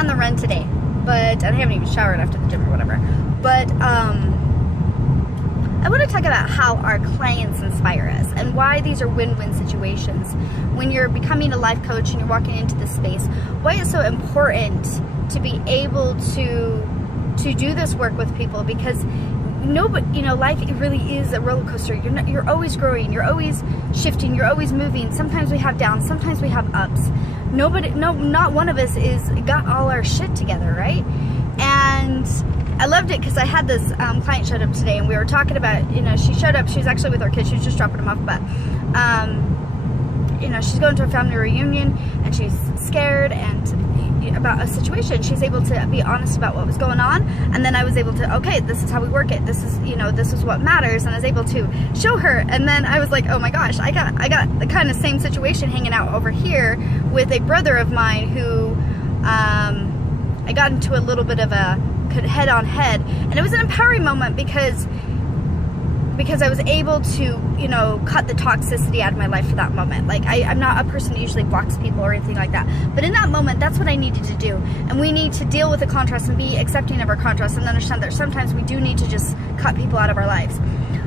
on the run today, but I haven't even showered after the gym or whatever. But I want to talk about how our clients inspire us and why these are win-win situations. When you're becoming a life coach and you're walking into this space, why it's so important to be able to do this work with people, because life, it really is a roller coaster. You're always growing, you're always shifting, you're always moving. Sometimes we have downs, sometimes we have ups. Not one of us got all our shit together, right? And I loved it because I had this client showed up today, and we were talking about, she showed up, she was actually with her kids, she was just dropping them off, but she's going to a family reunion and she's scared about a situation. She's able to be honest about what was going on, and then I was able to, okay, this is how we work it, this is what matters, and I was able to show her. And then I was like, oh my gosh, I got the kind of same situation hanging out over here with a brother of mine who I got into a little bit of a head-on-head, and it was an empowering moment because I was able to, cut the toxicity out of my life for that moment. Like, I'm not a person who usually blocks people or anything like that. But in that moment, that's what I needed to do. And we need to deal with the contrast and be accepting of our contrast and understand that sometimes we do need to just cut people out of our lives.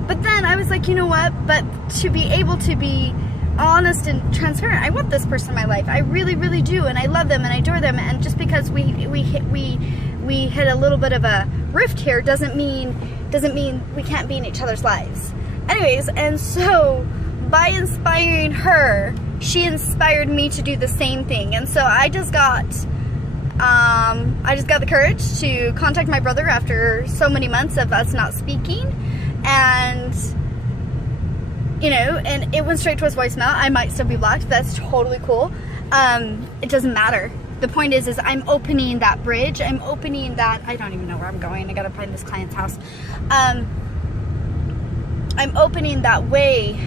But then I was like, you know what? But to be able to be honest and transparent, I want this person in my life. I really, really do. And I love them and I adore them. And just because we hit a little bit of a rift here doesn't mean we can't be in each other's lives. Anyways, and so by inspiring her, she inspired me to do the same thing. And so I just got the courage to contact my brother after so many months of us not speaking, and and it went straight to his voicemail. I might still be blocked. That's totally cool. It doesn't matter. The point is I'm opening that bridge. I'm opening that, I don't even know where I'm going. I gotta find this client's house. I'm opening that way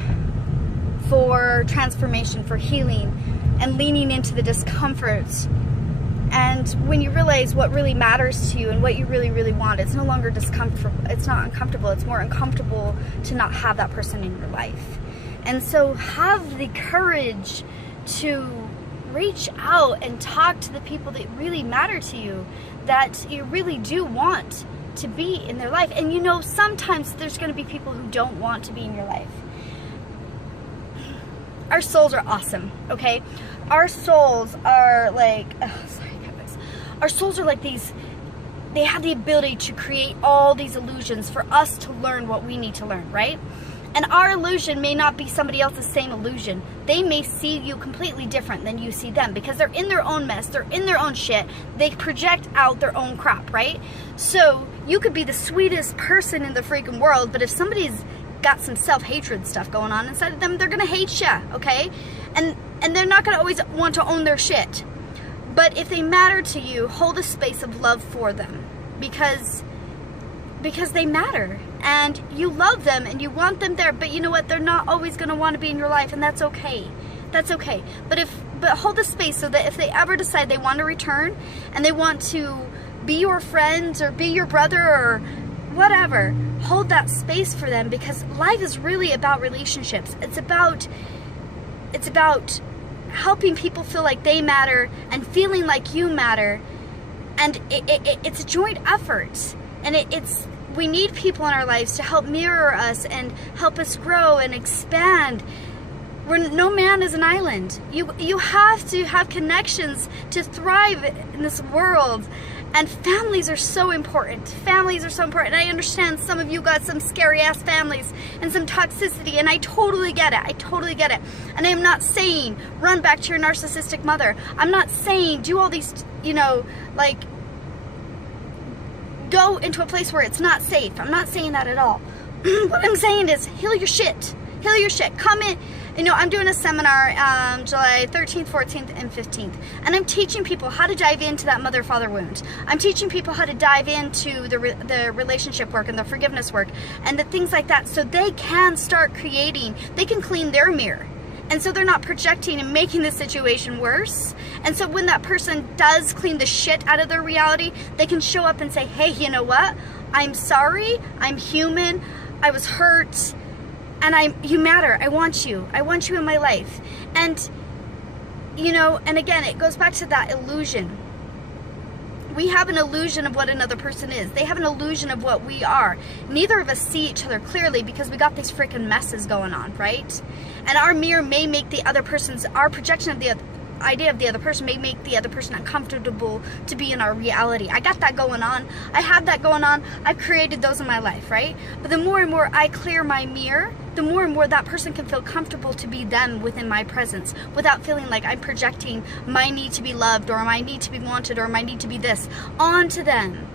for transformation, for healing, and leaning into the discomfort. And when you realize what really matters to you and what you really, really want, it's no longer discomfort. It's not uncomfortable. It's more uncomfortable to not have that person in your life. And so have the courage to reach out and talk to the people that really matter to you, that you really do want to be in their life. And sometimes there's going to be people who don't want to be in your life. Our souls are awesome, okay? Our souls are like, our souls are like these, they have the ability to create all these illusions for us to learn what we need to learn, right? And our illusion may not be somebody else's same illusion. They may see you completely different than you see them because they're in their own mess, they're in their own shit, they project out their own crap, right? So you could be the sweetest person in the freaking world, but if somebody's got some self-hatred stuff going on inside of them, they're gonna hate you, okay? And they're not gonna always want to own their shit. But if they matter to you, hold a space of love for them because they matter and you love them and you want them there. But you know what? They're not always going to want to be in your life, and that's okay. That's okay. But hold the space so that if they ever decide they want to return and they want to be your friend or be your brother or whatever, hold that space for them, because life is really about relationships. It's about helping people feel like they matter and feeling like you matter, and it's a joint effort, and we need people in our lives to help mirror us and help us grow and expand. No man is an island. You have to have connections to thrive in this world. And families are so important. Families are so important. I understand some of you got some scary ass families and some toxicity, and I totally get it. I totally get it. And I am not saying run back to your narcissistic mother. I'm not saying do all these, go into a place where it's not safe. I'm not saying that at all. What I'm saying is heal your shit. Heal your shit. Come in. I'm doing a seminar July 13th, 14th, and 15th. And I'm teaching people how to dive into that mother-father wound. I'm teaching people how to dive into the relationship work and the forgiveness work and the things like that, so they can start creating, they can clean their mirror. And so they're not projecting and making the situation worse. And so when that person does clean the shit out of their reality, they can show up and say, hey, you know what? I'm sorry. I'm human. I was hurt. And you matter. I want you. I want you in my life. And, and again, it goes back to that illusion. We have an illusion of what another person is. They have an illusion of what we are. Neither of us see each other clearly because we got these freaking messes going on, right? And our mirror may make the other person's, our projection of the idea of the other person may make the other person uncomfortable to be in our reality. I got that going on. I have that going on. I've created those in my life, right? But the more and more I clear my mirror, the more and more that person can feel comfortable to be them within my presence without feeling like I'm projecting my need to be loved or my need to be wanted or my need to be this onto them.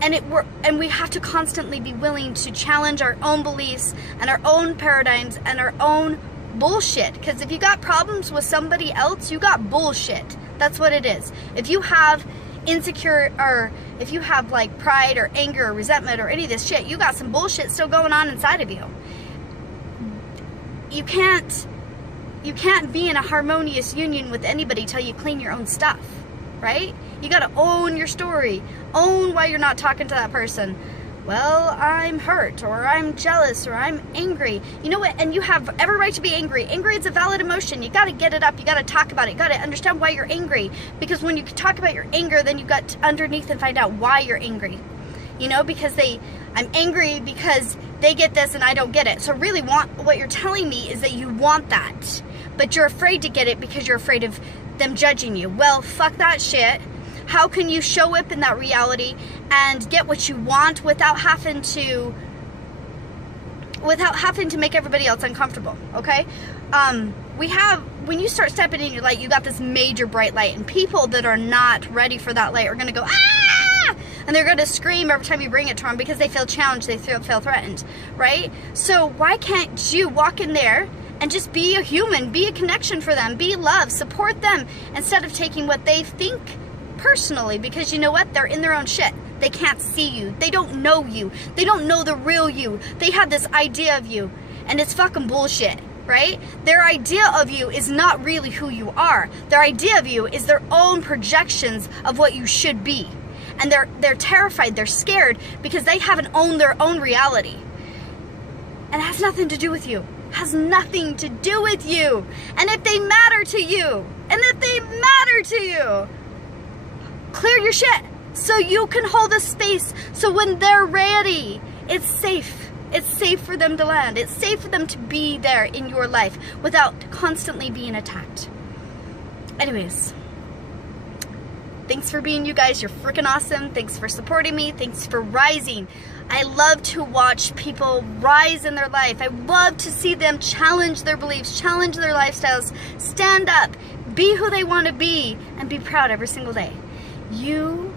And we have to constantly be willing to challenge our own beliefs and our own paradigms and our own bullshit. Because if you got problems with somebody else, you got bullshit. That's what it is. If you have insecure, or if you have like pride or anger or resentment or any of this shit, you got some bullshit still going on inside of you. You can't be in a harmonious union with anybody till you clean your own stuff, right? You gotta own your story. Own why you're not talking to that person. Well, I'm hurt, or I'm jealous, or I'm angry. You know what? And you have every right to be angry. Angry is a valid emotion. You got to get it up. You got to talk about it. You got to understand why you're angry. Because when you talk about your anger, then you got to underneath and find out why you're angry. You know, because I'm angry because they get this and I don't get it. So really what you're telling me is that you want that. But you're afraid to get it because you're afraid of them judging you. Well, fuck that shit. How can you show up in that reality and get what you want without having to make everybody else uncomfortable, okay? When you start stepping in your light, you got this major bright light, and people that are not ready for that light are going to go, ah! And they're going to scream every time you bring it to them because they feel challenged, they feel threatened, right? So why can't you walk in there and just be a human, be a connection for them, be love, support them, instead of taking what they think personally, because you know what? They're in their own shit. They can't see you. They don't know you. They don't know the real you. They have this idea of you, and it's fucking bullshit, right? Their idea of you is not really who you are. Their idea of you is their own projections of what you should be. And they're terrified, they're scared because they haven't owned their own reality. And it has nothing to do with you. It has nothing to do with you. And if they matter to you, clear your shit so you can hold a space so when they're ready, it's safe. It's safe for them to land. It's safe for them to be there in your life without constantly being attacked. Anyways, thanks for being you guys. You're freaking awesome. Thanks for supporting me. Thanks for rising. I love to watch people rise in their life. I love to see them challenge their beliefs, challenge their lifestyles, stand up, be who they want to be, and be proud every single day. You